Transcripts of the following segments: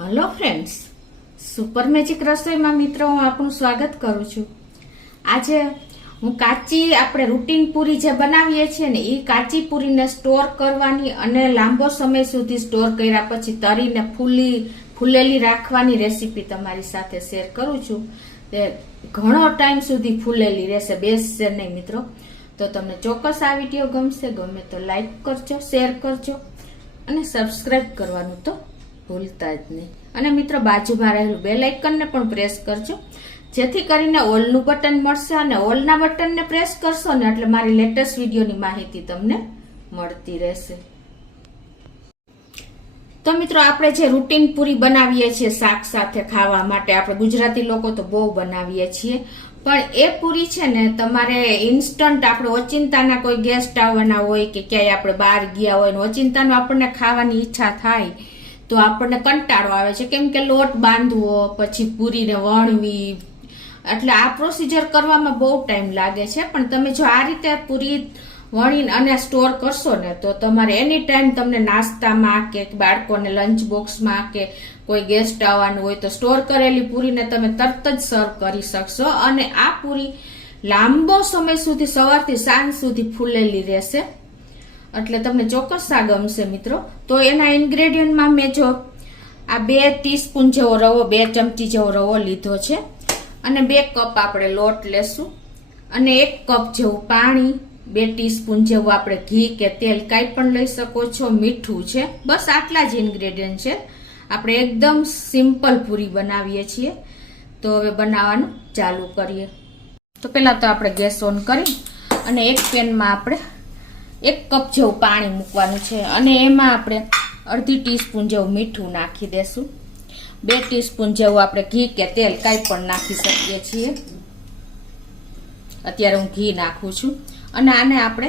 Hello friends, super magic રસોઈમાં મિત્રો હું આપનું સ્વાગત કરું છું. આજે હું કાચી આપણે રૂટીન પૂરી જે બનાવીએ છીએ ને એ કાચી પૂરીને સ્ટોર કરવાની અને લાંબો સમય સુધી સ્ટોર કર્યા પછી તરીને ફૂલેલી રાખવાની રેસીપી તમારી સાથે શેર કરું છું. તે ઘણો ટાઈમ સુધી ફૂલેલી રહેશે, બેસશે નહીં મિત્રો. તો તમને ચોક્કસ આ વિડીયો ગમશે. ગમે તો લાઈક કરજો, શેર કરજો અને સબસ્ક્રાઇબ કરવાનું તો ભૂલતા જ નહીં. અને મિત્રો બાજુમાં રહેલું બેલ આઇકનને પણ પ્રેસ કરજો, જેથી કરીને ઓલનું બટન મળશે અને ઓલના બટનને પ્રેસ કરશો ને એટલે મારી લેટેસ્ટ વિડીયોની માહિતી તમને મળતી રહેશે. તો મિત્રો આપણે જે રૂટીન પૂરી બનાવીએ છીએ શાક સાથે ખાવા માટે, આપણે ગુજરાતી લોકો તો બહુ બનાવીએ છીએ, પણ એ પૂરી છે ને તમારે ઇન્સ્ટન્ટ આપણે ઓચિંતાના કોઈ ગેસ્ટ આવવાના હોય કે ક્યાંય આપણે બહાર ગયા હોય ને ઓચિંતાનું આપણને ખાવાની ઈચ્છા થાય તો આપણને કંટાળો આવે છે, કેમ કે લોટ બાંધવો, પછી પૂરીને વણવી, એટલે આ પ્રોસિજર કરવામાં બહુ ટાઈમ લાગે છે. પણ તમે જો આ રીતે પૂરી વણીને અને સ્ટોર કરશો ને તો તમારે એની ટાઈમ તમને નાસ્તામાં કે બાળકોને લંચ બોક્સમાં કે કોઈ ગેસ્ટ આવવાનું હોય તો સ્ટોર કરેલી પૂરીને તમે તરત જ સર્વ કરી શકશો. અને આ પૂરી લાંબો સમય સુધી સવારથી સાંજ સુધી ફૂલેલી રહેશે, એટલે તમને ચોક્કસ આ ગમશે મિત્રો. તો એના ઇન્ગ્રેડિયન્ટમાં મેં જો આ 2 ટીસ્પૂન જેવો રવો, 2 ચમચી જેવો રવો લીધો છે અને 2 કપ આપણે લોટ લેશું અને 1 કપ જેવું પાણી, 2 ટીસ્પૂન જેવું આપણે ઘી કે તેલ કાંઈ પણ લઈ શકો છો, મીઠું છે. બસ આટલા જ ઇન્ગ્રેડિયન્ટ છે. આપણે એકદમ સિમ્પલ પૂરી બનાવીએ છીએ. તો હવે બનાવવાનું ચાલુ કરીએ. તો પહેલા તો આપણે ગેસ ઓન કરી અને એક પેનમાં આપણે 1 કપ જેવું પાણી મૂકવાનું છે અને એમાં આપણે અડધી ટીસ્પૂન જેવું મીઠું નાખી દેશું. 2 ટીસ્પૂન જેવું આપણે ઘી કે તેલ કાંઈ પણ નાખી શકીએ છીએ. અત્યારે હું ઘી નાખું છું અને આને આપણે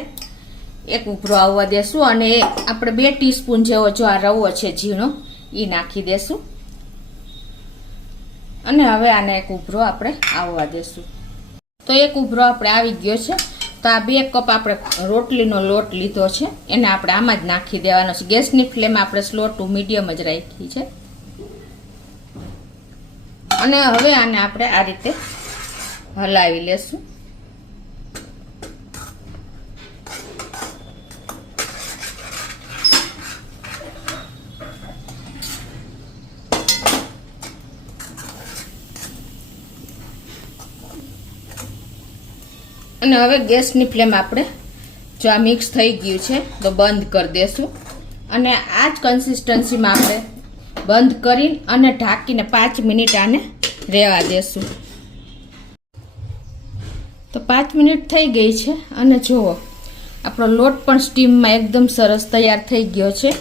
એક ઉભરો આવવા દેશું અને આપણે 2 ટીસ્પૂન જેવો જો આ રવો છે ઝીણો એ નાખી દેશું અને હવે આને એક ઉભરો આપણે આવવા દેશું. તો એક ઉભરો આપણે આવી ગયો છે. તો આ 2 કપ આપણે રોટલીનો લોટ લીધો છે એને આપણે આમાં જ નાખી દેવાનો છે. ગેસની ફ્લેમ આપણે સ્લો ટુ મીડિયમ જ રાખી છે અને હવે આને આપણે આ રીતે હલાવી લેશું. અને હવે ગેસની ફ્લેમ આપણે જો આ મિક્સ થઈ ગયું છે તો બંધ કરી દેશું અને આ જ કન્સિસ્ટન્સીમાં આપણે બંધ કરી અને ઢાંકીને 5 મિનિટ આને રહેવા દેશું. તો 5 મિનિટ થઈ ગઈ છે અને જુઓ આપણો લોટ પણ સ્ટીમમાં એકદમ સરસ તૈયાર થઈ ગયો છે.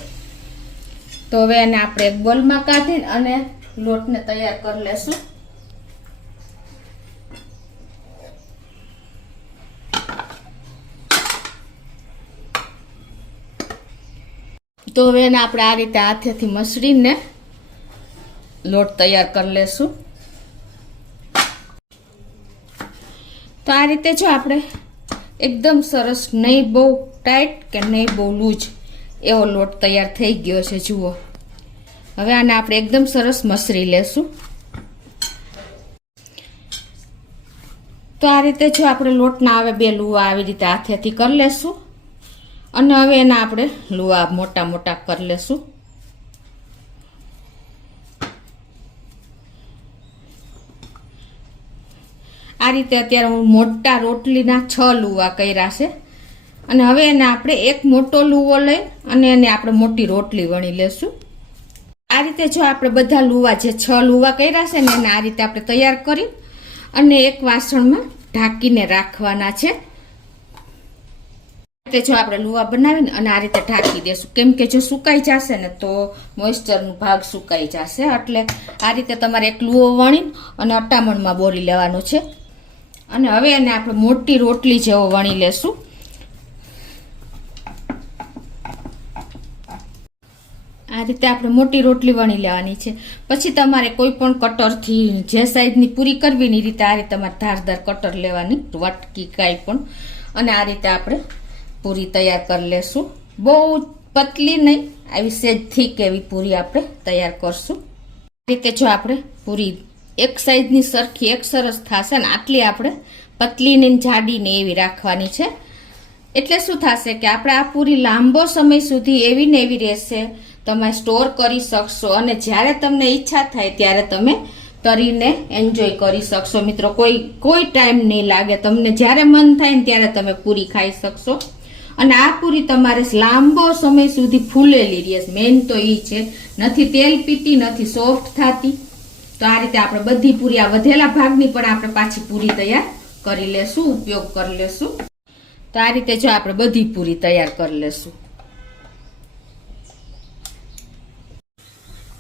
તો હવે એને આપણે એક બોલમાં કાઢી અને લોટને તૈયાર કરી લેશું. તો હવે એને આપણે આ રીતે હાથેથી મસળીને લોટ તૈયાર કરી લેશું. તો આ રીતે જો આપણે એકદમ સરસ, નહીં બહુ ટાઈટ કે નહીં બહુ લૂઝ એવો લોટ તૈયાર થઈ ગયો છે. જુઓ હવે આને આપણે એકદમ સરસ મસળી લેશું. તો આ રીતે જો આપણે લોટના આવે 2 લુવા આવી રીતે હાથેથી કરી લેશું અને હવે એના આપણે લુવા મોટા મોટા કરી લેશું. આ રીતે અત્યારે હું મોટા રોટલીના 6 લુવા કર્યા છે અને હવે એને આપણે એક મોટો લુવો લઈ અને એને આપણે મોટી રોટલી વણી લેશું. આ રીતે જો આપણે બધા લુવા જે 6 લુવા કર્યા છે ને એને આ રીતે આપણે તૈયાર કરી અને એક વાસણમાં ઢાંકીને રાખવાના છે. જો આપણે લુવા બનાવીને અને આ રીતે ઢાંકી દેશું, કેમ કે જો સુકાઈ જશે ને તો મોઇસ્ચરનો ભાગ સુકાઈ જશે. એટલે આ રીતે તમારે એક લુવો વણીને અને અટામણમાં બોરી લેવાનો છે અને હવે એને આપણે મોટી રોટલી જેવો વણી લેશું. આ રીતે આપણે મોટી રોટલી વણી લેવાની છે. પછી તમારે કોઈ પણ કટરથી જે સાઈઝની પૂરી કરવી ની રીતે આ રીતે તમારે ધારદાર કટર લેવાની, વટકી કાંઈ પણ, અને આ રીતે આપણે પૂરી તૈયાર કરી લેશું. બહુ પતલી નહીં, આવી સેજ થીક એવી પૂરી આપણે તૈયાર કરશું. રીતે જો આપણે પૂરી એક સાઈઝની સરખી એક સરસ થશે ને આટલી આપણે પતલી ને જાડી ને એવી રાખવાની છે. એટલે શું થશે કે આપણે આ પૂરી લાંબો સમય સુધી એવી ને એવી રહેશે, તમે સ્ટોર કરી શકશો અને જ્યારે તમને ઈચ્છા થાય ત્યારે તમે તરીને એન્જોય કરી શકશો. મિત્રો કોઈ ટાઈમ નહીં લાગે, તમને જ્યારે મન થાય ને ત્યારે તમે પૂરી ખાઈ શકશો. અને આ પૂરી તમારે લાંબો સમય સુધી ફૂલેલી રહેશે. મેઇન તો એ છે, નથી તેલ પીતી, નથી સોફ્ટ થતી. તો આ રીતે આપણે બધી પૂરી, આ વધેલા ભાગની પણ આપણે પાછી પૂરી તૈયાર કરી લેશું, ઉપયોગ કરી લેશું. તો આ રીતે જો આપણે બધી પૂરી તૈયાર કરી લેશું.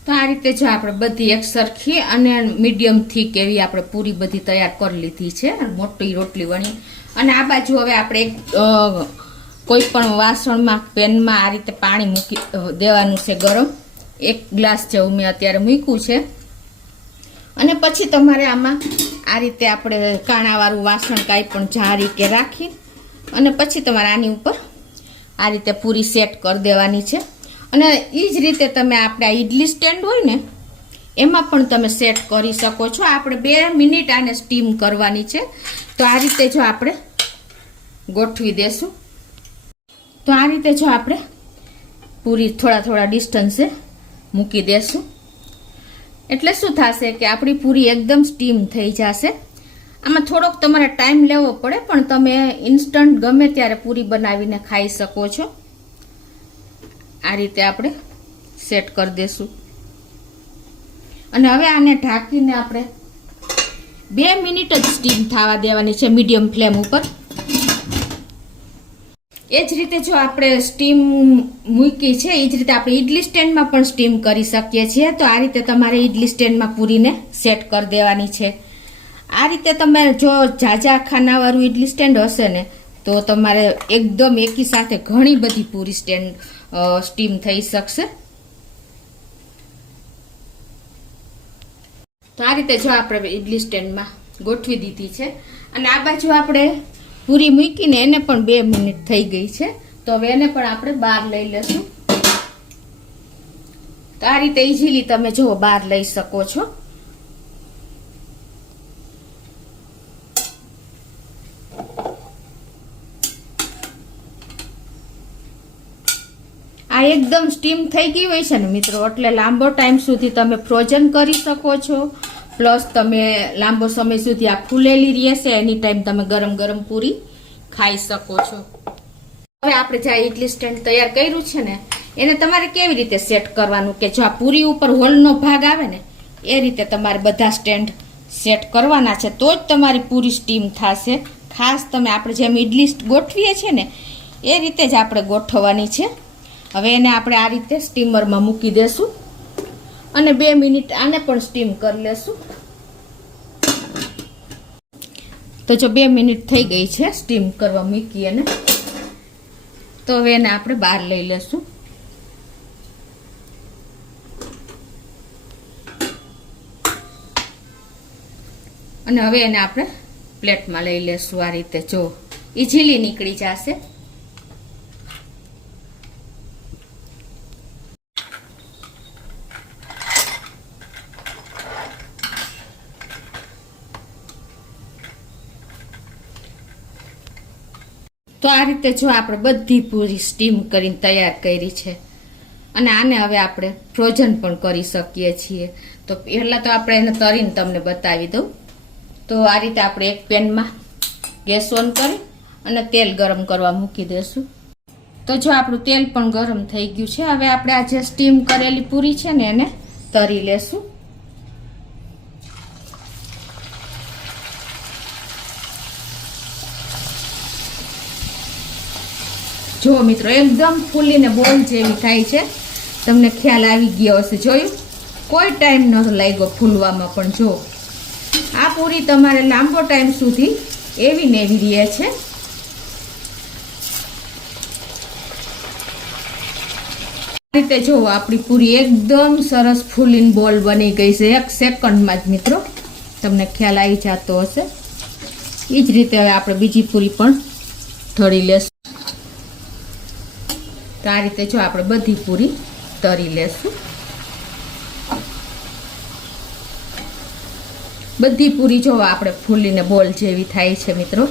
તો આ રીતે જો આપણે બધી એક સરખી અને મીડિયમ થીક એવી આપણે પૂરી બધી તૈયાર કરી લીધી છે, મોટી રોટલી વણી. અને આ બાજુ હવે આપણે કોઈ પણ વાસણમાં, પેનમાં આ રીતે પાણી મૂકી દેવાનું છે ગરમ. 1 ગ્લાસ જેવું મેં અત્યારે મૂક્યું છે. અને પછી તમારે આમાં આ રીતે આપણે કાણાવાળું વાસણ કાંઈ પણ જારી કે રાખી અને પછી તમારે આની ઉપર આ રીતે પૂરી સેટ કરી દેવાની છે. અને એ જ રીતે તમે આપણે આ ઇડલી સ્ટેન્ડ હોય ને એમાં પણ તમે સેટ કરી શકો છો. આપણે 2 મિનિટ આને સ્ટીમ કરવાની છે. તો આ રીતે જો આપણે ગોઠવી દેશું. તો આ રીતે જો આપણે પૂરી થોડા ડિસ્ટન્સે મૂકી દેશું. એટલે શું થશે કે આપણી પૂરી એકદમ સ્ટીમ થઈ જશે. આમાં થોડોક તમારે ટાઈમ લેવો પડે, પણ તમે ઇન્સ્ટન્ટ ગમે ત્યારે પૂરી બનાવીને ખાઈ શકો છો. આ રીતે આપણે સેટ કરી દેશું. અને હવે આને ઢાંકીને આપણે 2 મિનિટ જ સ્ટીમ થવા દેવાની છે મીડિયમ ફ્લેમ ઉપર. એ જ રીતે જો આપણે સ્ટીમ મૂકી છે એ જ રીતે આપણે ઇડલી સ્ટેન્ડમાં પણ સ્ટીમ કરી શકીએ છીએ. તો આ રીતે તમારે ઇડલી સ્ટેન્ડમાં પૂરીને સેટ કરી દેવાની છે. આ રીતે તમે જો ઝાઝા ખાનાવાળું ઇડલી સ્ટેન્ડ હશે ને તો તમારે એકદમ એકી સાથે ઘણી બધી પૂરી સ્ટીમ થઈ શકશે. તો આ રીતે જો આપણે ઇડલી સ્ટેન્ડમાં ગોઠવી દીધી છે. અને આ બાજુ આપણે પૂરી મૂકીને એને પણ 2 મિનિટ થઈ ગઈ છે. તો હવે એને પણ આપણે બહાર લઈ લેશું. તો આ રીતે ઇઝીલી તમે જો બહાર લઈ શકો છો. આ એકદમ સ્ટીમ થઈ ગઈ હોય છે ને મિત્રો, એટલે લાંબો ટાઈમ સુધી તમે ફ્રોઝન કરી શકો છો. પ્લસ તમે લાંબો સમય સુધી આ ફૂલેલી રહેશે, એની ટાઈમ તમે ગરમ ગરમ પૂરી ખાઈ શકો છો. હવે આપણે જે ઇડલી સ્ટેન્ડ તૈયાર કર્યું છે ને એને તમારે કેવી રીતે સેટ કરવાનું કે જો આ પૂરી ઉપર હોલનો ભાગ આવે ને એ રીતે તમારે બધા સ્ટેન્ડ સેટ કરવાના છે. તો જ તમારી પૂરી સ્ટીમ થશે. ખાસ તમે આપણે જેમ ઇડલી ગોઠવીએ છીએ ને એ રીતે જ આપણે ગોઠવવાની છે. હવે એને આપણે આ રીતે સ્ટીમરમાં મૂકી દેશું અને 2 મિનિટ આને પણ સ્ટીમ કરી લેશું. તો જો 2 મિનિટ થઈ ગઈ છે સ્ટીમ કરવા મૂકી અને તો હવે એને આપણે બહાર લઈ લેશું. અને હવે એને આપણે પ્લેટમાં લઈ લેશું. આ રીતે જો ઇઝીલી નીકળી જશે. તો આ રીતે જો આપણે બધી પૂરી સ્ટીમ કરીને તૈયાર કરી છે. અને આને હવે આપણે ફ્રોઝન પણ કરી શકીએ છીએ. તો પહેલાં તો આપણે એને તરીને તમને બતાવી દઉં. તો આ રીતે આપણે એક પેનમાં ગેસ ઓન કરી અને તેલ ગરમ કરવા મૂકી દઈશું. તો જો આપણું તેલ પણ ગરમ થઈ ગયું છે. હવે આપણે આ જે સ્ટીમ કરેલી પૂરી છે ને એને તરી લેશું. જો મિત્રો એકદમ ફૂલીને બોલ જેવી થાય છે. તમને ખ્યાલ આવી ગયો હશે. જોયું, કોઈ ટાઈમ નહોતો લાગ્યો ફૂલવામાં. પણ જો આ પૂરી તમારે લાંબો ટાઈમ સુધી એવી ને એવી રહે છે. આ રીતે જો આપણી પૂરી એકદમ સરસ ફૂલીને બોલ બની ગઈ છે 1 સેકન્ડમાં જ. મિત્રો તમને ખ્યાલ આવી જતો હશે. એ જ રીતે હવે આપણે બીજી પૂરી પણ તળી લેશું. તો આ રીતે જો આપણે બધી પૂરી તળી લેશું. બધી પૂરી જો આપણે ફૂલીને બોલ જેવી થાય છે મિત્રો.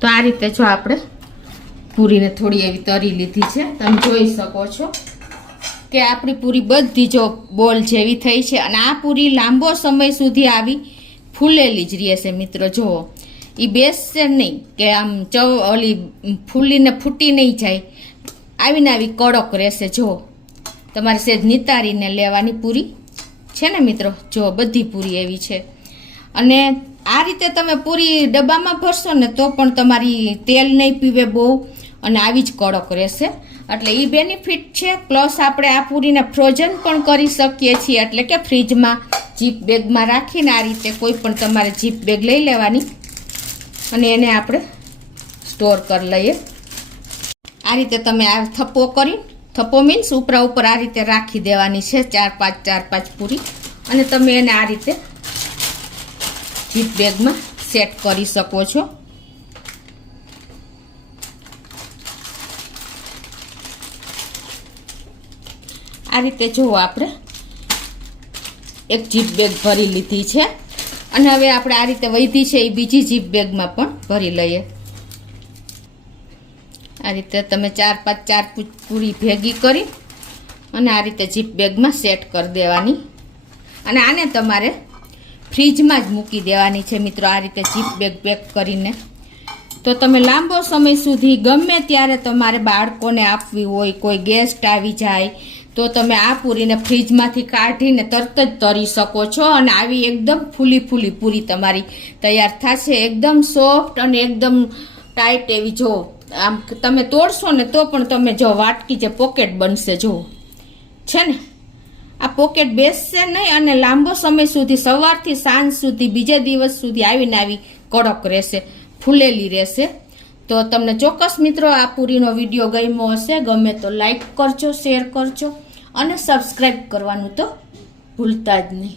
તો આ રીતે જો આપણે પૂરીને થોડી એવી તરી લીધી છે. તમે જોઈ શકો છો કે આપણી પૂરી બધી જો બોલ જેવી થઈ છે. અને આ પૂરી લાંબો સમય સુધી આવી ફૂલેલી જ રહેશે મિત્રો. જુઓ, એ બેસશે નહીં કે આમ ઓલી ફૂલીને ફૂટી નહીં જાય, આવીને આવી કડક રહેશે. જુઓ, તમારે સેજ નિતારીને લેવાની પૂરી છે ને મિત્રો. જો બધી પૂરી એવી છે. અને આ રીતે તમે પૂરી ડબ્બામાં ભરશો ને તો પણ તમારી તેલ નહીં પીવે બહુ, અને આવી જ કડક રહેશે. એટલે એ બેનિફિટ છે. પ્લસ આપણે આ પૂરીને ફ્રોઝન પણ કરી શકીએ છીએ, એટલે કે ફ્રીજમાં જીપ બેગમાં રાખીને આ રીતે કોઈ પણ તમારે જીપ બેગ લઈ લેવાની અને એને આપણે સ્ટોર કરી લઈએ. આ રીતે તમે આ થપ્પો મીન્સ ઉપરા ઉપર આ રીતે રાખી દેવાની છે. 4-5 પૂરી, અને તમે એને આ રીતે જીપ બેગમાં સેટ કરી શકો છો. આ રીતે જુઓ, આપણે એક જીપ બેગ ભરી લીધી છે. અને હવે આપણે આ રીતે વધી છે એ બીજી જીપ બેગમાં પણ ભરી લઈએ. આ રીતે તમે 4-5 પૂરી ભેગી કરી અને આ રીતે જીપ બેગમાં સેટ કરી દેવાની. અને આને તમારે ફ્રીજમાં જ મૂકી દેવાની છે મિત્રો. આ રીતે જીપ બેગ પેક કરીને તો તમે લાંબો સમય સુધી ગમે ત્યારે તમારે બાળકોને આપવી હોય, કોઈ ગેસ્ટ આવી જાય તો તમે આ પૂરીને ફ્રીજમાંથી કાઢીને તરત જ તરી શકો છો. અને આવી એકદમ ફૂલી પૂરી તમારી તૈયાર થશે. એકદમ સોફ્ટ અને એકદમ ટાઈટ એવી. જો આમ તમે તોડશો ને તો પણ તમે જો વાટકી જે પોકેટ બનશે. જો છે ને, આ પોકેટ બેસશે નહીં અને લાંબો સમય સુધી સવારથી સાંજ સુધી બીજા દિવસ સુધી આવીને આવી કડક રહેશે, ફૂલેલી રહેશે. તો તમને ચોક્કસ મિત્રો આ પૂરીનો વિડીયો ગમ્યો હશે. ગમે તો લાઈક કરજો, શેર કરજો અને સબસ્ક્રાઈબ કરવાનું તો ભૂલતા જ નહીં.